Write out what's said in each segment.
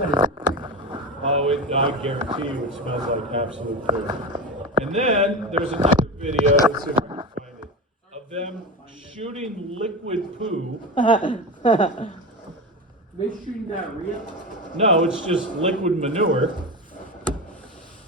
Oh, I guarantee you it smells like absolute poo. And then there's another video, let's see if I can find it, of them shooting liquid poo. They shooting diarrhea? No, it's just liquid manure.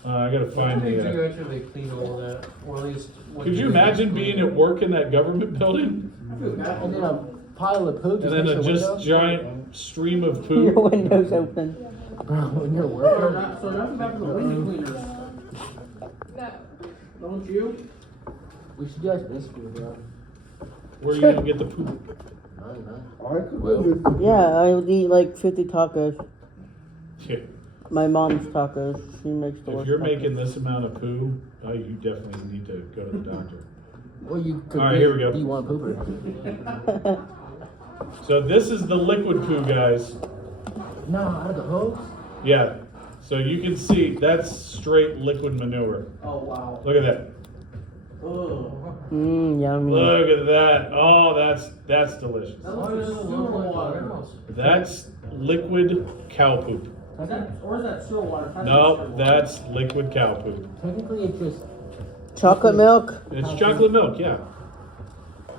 I gotta find What do they the. do after they clean all that? Or at least. Could you imagine being at work in that government building? I feel bad. And then a pile of poo And just then next a to just windows. giant stream of Your poo. window's open. When you're So working. nothing about the window cleaners. No. Don't you? We should do like this food, bro. Where are you gonna get the poo? I don't know. I could go with Yeah, I would eat like 50 tacos. Yeah. My mom's tacos. She makes the If worst you're tacos. making this amount of poo, you definitely need to go to the doctor. Well, you could All right, here we go. be one pooper. So this is the liquid poo, guys. No, out of the hose? Yeah. So you can see that's straight liquid manure. Oh, wow. Look at that. Ugh. Yummy. Look at that. Oh, that's delicious. That looks like sewer water. That's liquid cow poop. Is that, or is that sewer water? That's sewer No, water. that's liquid cow poop. Technically, it's just. Chocolate milk? It's chocolate milk, yeah.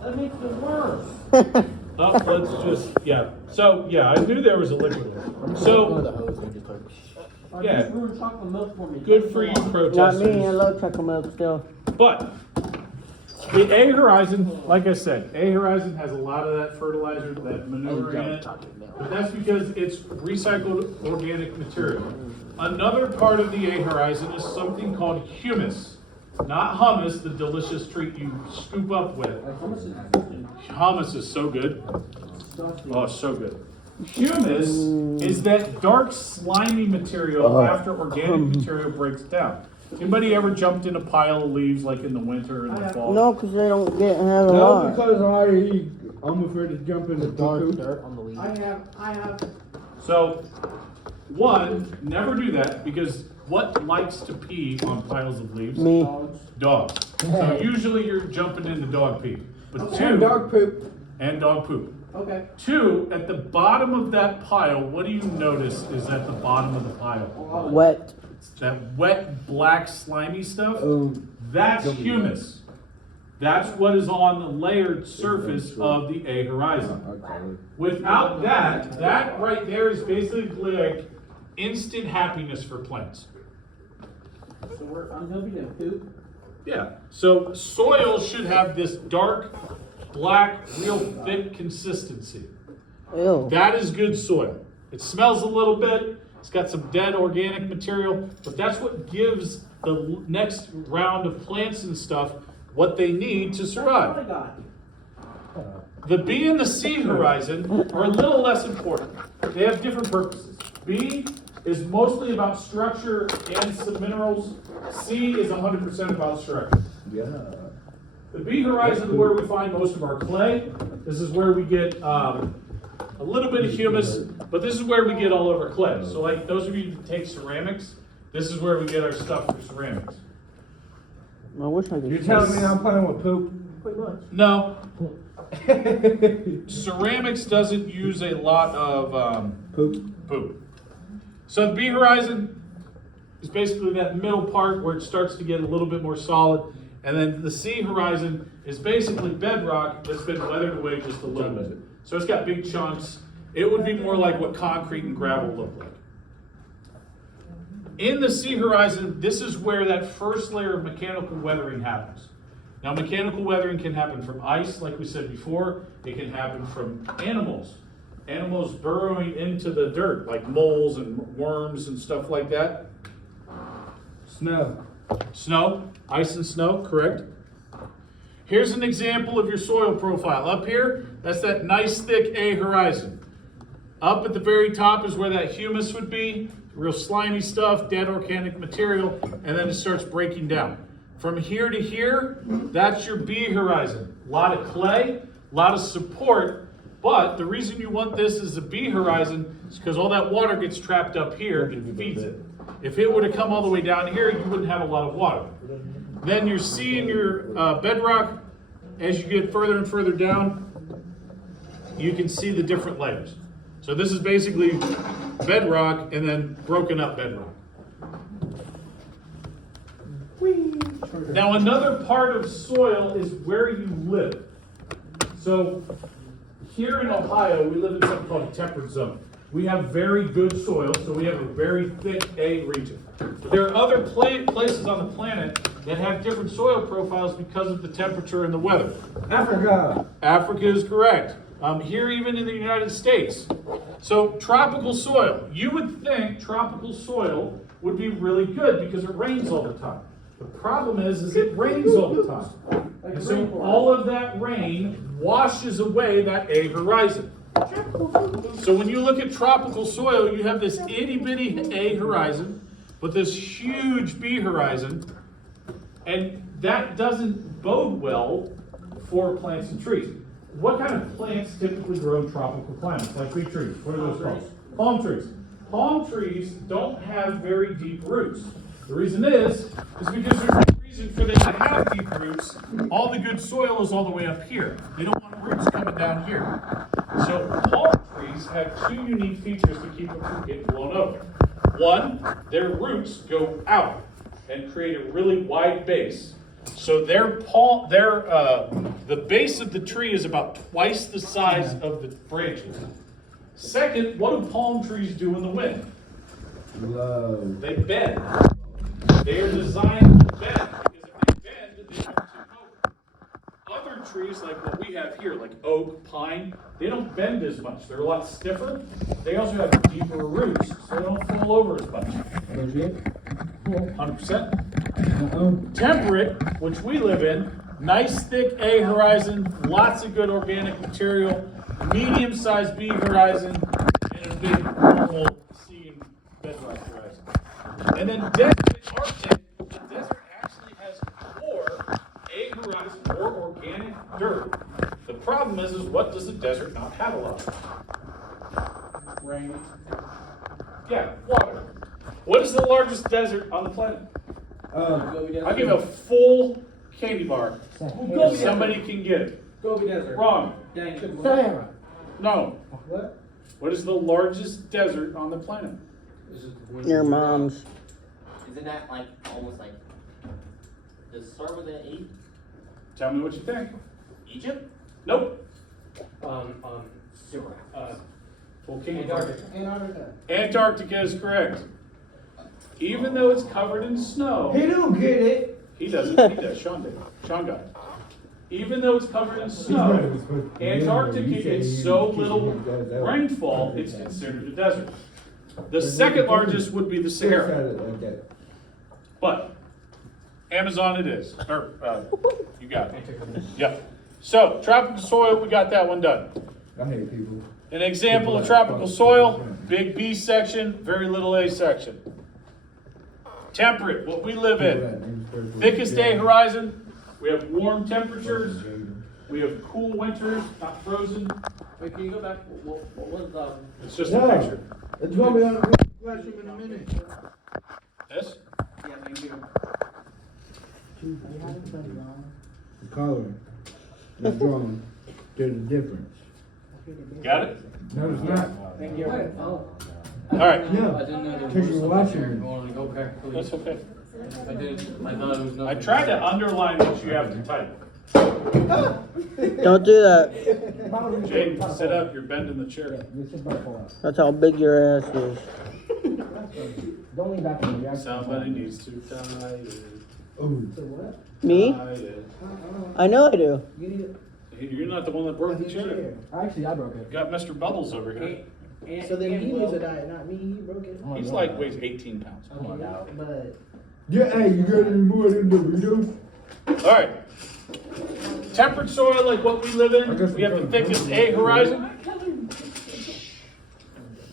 That makes it worse. Oh, let's just, yeah. So, yeah, I knew there was a liquid one. Go to the So, hose and just like. Yeah. Just ruined chocolate milk for me. good for you Not me, I protesters. love chocolate milk still. But, the A Horizon, like I said, A Horizon has a lot of that fertilizer, that manure in it. But that's because it's recycled organic material. Another part of the A Horizon is something called humus. Not hummus, the delicious treat you scoop up with. Hummus is disgusting. Hummus is so good. Disgusting. Oh, so good. Humus is that dark slimy material after organic material breaks down. Anybody ever jumped in a pile of leaves like in the winter and the fall? No, because they don't have a no, lot. because I'm afraid to jump in the Dark poo. dirt on the leaves. I have. So, one, never do that because what likes to pee on piles of leaves? Me. Dogs. Dogs. So usually you're jumping into dog pee. But two, And dog poop. and dog poop. Okay. Two, at the bottom of that pile, what do you notice is at the bottom of the pile? Wet. That wet, black, slimy stuff? Oh, That's humus. That's what is on the layered surface of the A Horizon. Without that, that right there is basically like instant happiness for plants. So I'm gonna be the poop. Yeah. So soil should have this dark, black, real thick consistency. Ew. That is good soil. It smells a little bit. It's got some dead organic material, but that's what gives the next round of plants and stuff what they need to What I survive. got. The B and the C horizon are a little less important. They have different purposes. B is mostly about structure and some minerals. C is 100% about structure. yeah. The B horizon is where we find most of our clay. This is where we get a little bit of humus, but this is where we get all of our clay. So like those of you that take ceramics, this is where we get our stuff for ceramics. I wish I could. You're telling me I'm playing with poop? Pretty much. No. Ceramics doesn't use a lot of Poop. poop. So the B horizon is basically that middle part where it starts to get a little bit more solid. And then the C horizon is basically bedrock that's been weathered away just a little bit. So it's got big chunks. It would be more like what concrete and gravel look like. In the C horizon, this is where that first layer of mechanical weathering happens. Now, mechanical weathering can happen from ice, like we said before. It can happen from animals. Animals burrowing into the dirt, like moles and worms and stuff like that. Snow. Snow, ice and snow, correct? Here's an example of your soil profile. Up here, that's that nice thick A horizon. Up at the very top is where that humus would be, real slimy stuff, dead organic material, and then it starts breaking down. From here to here, that's your B horizon. A lot of clay, a lot of support, but the reason you want this as a B horizon is because all that water gets trapped up here and feeds it. If it were to come all the way down here, you wouldn't have a lot of water. Then your C and your bedrock, as you get further and further down, you can see the different layers. So this is basically bedrock, and then broken up bedrock. Now, another part of soil is where you live. So, here in Ohio, we live in something called a temperate zone. We have very good soil, so we have a very thick A region. There are other places on the planet that have different soil profiles because of the temperature and the weather. Africa. Africa is correct. Here, even in the United States. So, tropical soil. You would think tropical soil would be really good because it rains all the time. The problem is it rains all the time. And so all of that rain washes away that A horizon. So when you look at tropical soil, you have this itty bitty A horizon, but this huge B horizon, and that doesn't bode well for plants and trees. What kind of plants typically grow in tropical climates, like big trees? What are those called? Palm trees. Palm trees don't have very deep roots. The reason is because there's no reason for them to have deep roots. All the good soil is all the way up here. They don't want roots coming down here. So palm trees have two unique features to keep them from getting blown over. One, their roots go out and create a really wide base. So the base of the tree is about twice the size of the branches. Second, what do palm trees do in the wind? They bend. They are designed to bend, because if they bend, they don't tip over. Other trees, like what we have here, like oak, pine, they don't bend as much. They're a lot stiffer. They also have deeper roots, so they don't fall over as much. 100%. Temperate, which we live in, nice thick A horizon, lots of good organic material, medium-sized B horizon, and a big normal C and bedrock horizon. And then desert, Arctic, the desert actually has more A horizon, more organic dirt. The problem is what does the desert not have a lot of? Rain. Yeah, water. What is the largest desert on the planet? I'll give a full candy bar. If somebody can get it. Gobi Desert. Wrong. Dang it. Sahara. No. What? What is the largest desert on the planet? Your mom's. Isn't that like almost like? Does it start with an E? Tell me what you think. Egypt? Nope. Sure. Full candy. Antarctica. Antarctica is correct. Even though it's covered in snow. He don't get it. He doesn't. He does. Sean did. Sean got it. Even though it's covered in snow, Antarctica gets so little rainfall, it's considered a desert. The second largest would be the Sahara. But Amazon it is. Or, you got it. Yeah. So, tropical soil, we got that one done. I hate people. An example of tropical soil, big B section, very little A section. Temperate, what we live in. Thickest A horizon, we have warm temperatures, we have cool winters, not frozen. Wait, can you go back? What was It's just a No. picture. It's gonna be on the classroom in a minute. This? Yeah, thank you. The color, not drawing, there's a difference. Got it? No, it's not. Thank you. All right, Yeah, didn't know there because you're watching. wanted to go back. that's okay. I did. I thought it was nothing. I tried to underline what you have to type. Don't do that. Jake, sit up, you're bending the chair. That's how big your ass is. Don't lean back on me. Somebody needs to tie it. Oh, Me? Tie it. I know I do. Hey, you're not the one that broke the chair. Actually, I broke it. Got Mr. Bubbles over here. So then he needs to die, not me. He broke it. He's like weighs 18 pounds. But yeah, hey, you got any more than the Doritos? All right. Temperate soil like what we live in, we have the thickest A horizon.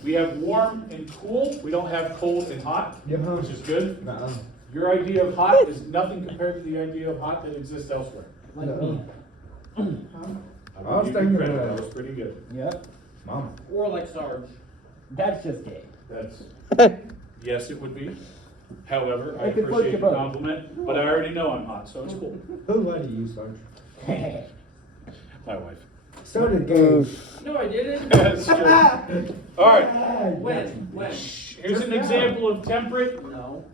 We have warm and cool. We don't have cold and hot, Yeah, huh? which is good. Nuh-uh. Your idea of hot is nothing compared to the idea of hot that exists elsewhere. like me. I was give you thinking credit, about that it. was pretty good. Yep. Mama. Or like Sarge. That's just gay. That's, yes, it would be. However, I I could appreciate put the you both. compliment, but I already know I'm hot, so it's cool. Who let you, Sarge? My wife. So did gay. No, I didn't. That's true. All right, When? here's an example of temperate. No.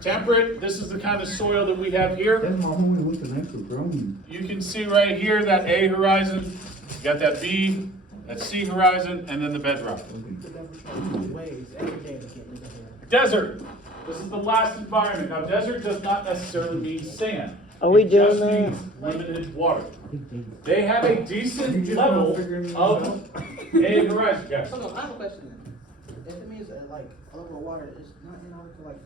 Temperate, this is the kind of soil that we have here. That's my homie with an extra grown. You can see right here that A horizon, you got that B, that C horizon, and then the bedrock. Waves every day to get niggas here. Desert, this is the last environment. Now, desert does not necessarily mean sand. Are we It doing just that? means limited water. They have a decent level of A horizon, yes. Hold on, I have a question then. If it means like a level of water is not Antarctica like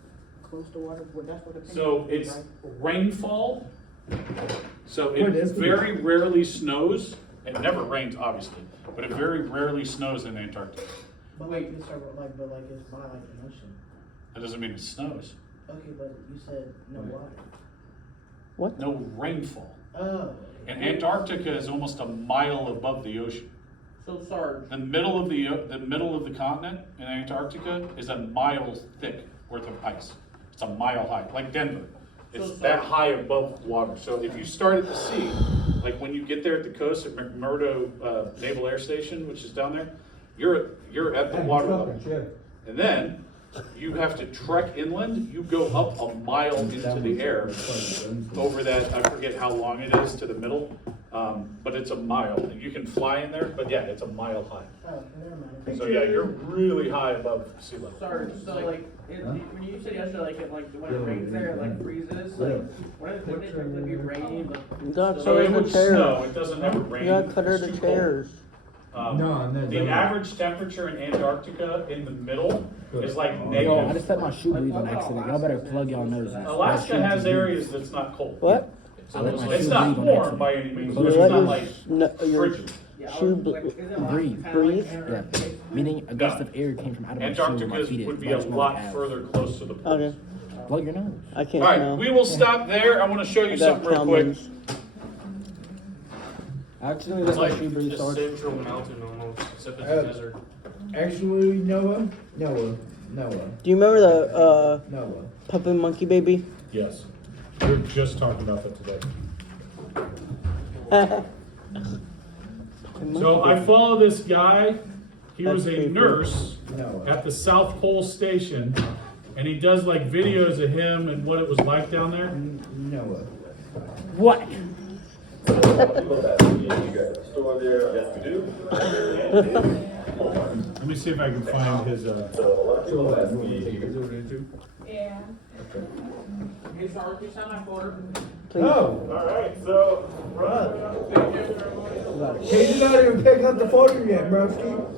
close to water, well, that's what it So it's rainfall. So What it is it? very rarely snows. It never rains, obviously, but it very rarely snows in Antarctica. But like it's like but like it's by like an ocean. That doesn't mean it snows. Okay, but you said no water. What? No rainfall. Oh. And Antarctica is almost a mile above the ocean. So Sarge. The middle of the continent in Antarctica is a mile thick worth of ice. It's a mile high, like Denver. It's that high above water. So if you start at the sea, like when you get there at the coast at McMurdo Naval Air Station, which is down there, you're at the water level. And then you have to trek inland. You go up a mile into the air over that, I forget how long it is to the middle, but it's a mile. You can fly in there, but yeah, it's a mile high. Oh, never mind. So yeah, you're really high above sea level. Sarge, so like, when you said yesterday, like, when it rains there, it like freezes, like, wouldn't it typically be raining, You gotta but So cut it her would the chairs. snow, it doesn't ever rain. You gotta cut her It's the too cold. chairs. No, The average temperature in Antarctica in the middle is like Yo, I negative. just let my shoe breathe on accident. Y'all better plug y'all noses. Alaska has areas that's not cold. What? So I let my it's shoe not breathe on warm accident. by any means, You but it's let not your, like your frigid. shoe Breathe. breathe. Yeah. Meaning a gust of air came from out of my shoe. Antarctica My feet would be a that's lot my ass. further close to the poles. Okay, Plug your nose. I can't All right, smell. we will stop there. I want to show you I got something real quick. Talmans. I accidentally let my shoe breathe start. central mountain almost, except it's Uh, a desert. Actually, Noah. Do you remember the Noah. puppet monkey baby? Yes. We were just talking about that today. So I follow this guy. He was That's a creepy. nurse Noah. at the South Pole Station, and he does like videos of him and what it was like down there. Noah. What? Let me see if I can find his. Yeah. Hey Sarge, you sign my folder? Please. Oh, Alright, so. Casey's not even picking up the photo yet, broski.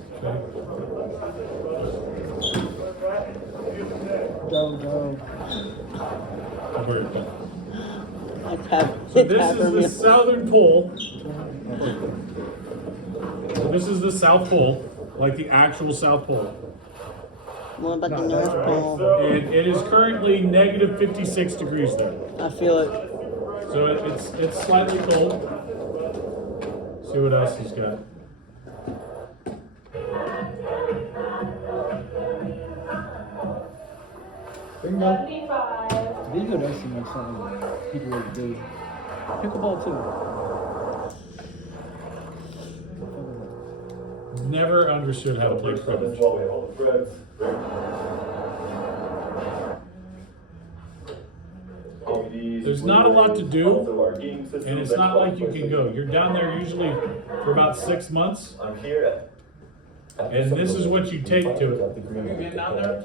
Go. I tap, So it this tap is the me. southern pole. So this is the South Pole, like the actual South Pole. What about the North Pole? And it is currently negative 56 degrees there. I feel it. So it's slightly cold. See what else he's got. Bingo. 75. Video does seem like something people would do. Pickleball too. Never understood how to play cribbage. There's not a lot to do, and it's not like you can go. You're down there usually for about 6 months, I'm here and this is what you take to it. been down there?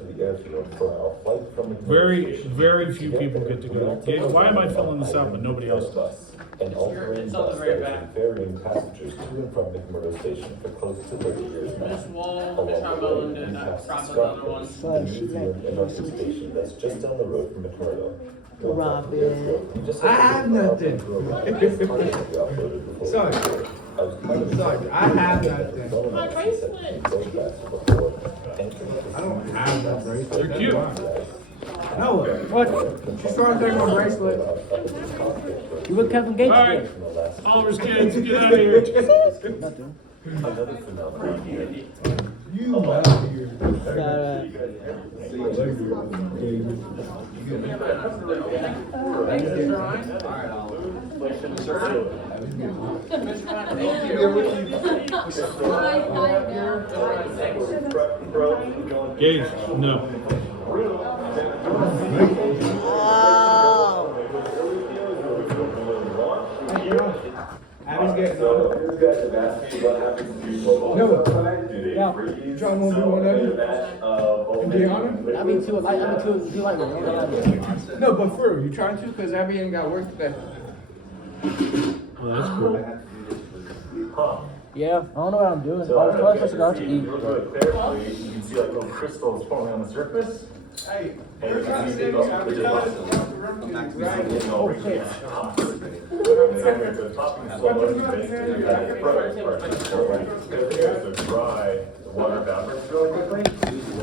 Very, very few people get to go. Gabe, why am I filling this out but nobody else does? And It's on the very back. ferrying passengers to and from McMurdo Station for close to 30 years now. This wall, this trombone, and probably the other one. The museum and our station that's just down the road from McMurdo. Robin. I have nothing. Sorry. Sorry, I have nothing. My bracelet. I don't have no bracelet. They're cute. Noah, what? She's trying to take my bracelet. You what Kevin Gates All right, followers, kids, get out of here. did? Nothing. Another phenomenon here. You out here. Got it. Thanks for trying. Alright, I'll Gage, no. Oh. Abby's getting So, you guys have asked me what happens to football. No. Do they Yeah. freeze? You trying to do one of them? Of Indiana? I mean, too lightweight. No, but for real, you trying to? Cause Abby ain't got work today. Oh, that's cool. Huh. Yeah, I don't know what I'm doing. So I was I supposed to go out to eat. real good. Carefully, you can see like little crystals forming on the surface. Hey, And you can see they go which is awesome. Oh, shit. The topping is slow motion basically you have the product to dry, the water evaporates really quickly.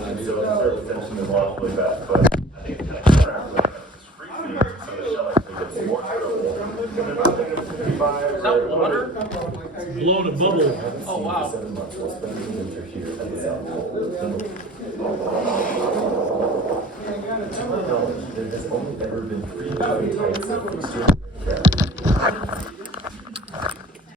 And so the surface tension is lost really fast, but I think it's kind of counteracted. It's freezing, so the shell actually gets more durable. Is that water? Blown a bubble. Oh, wow. 7 months, we'll spend the winter here at the South Pole. To my knowledge, there has only ever been 3 different types of extreme